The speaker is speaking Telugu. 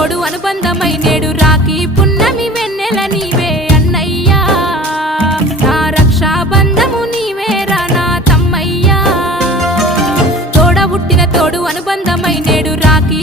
తోడు అనుబంధమై నేడు రాఖీ పున్నమి వెన్నెల నీవే అన్నయ్యా నా రక్షాబంధము నీవేరా నా తమ్మయ్యా తోడ పుట్టిన తోడు అనుబంధమై నేడు రాఖీ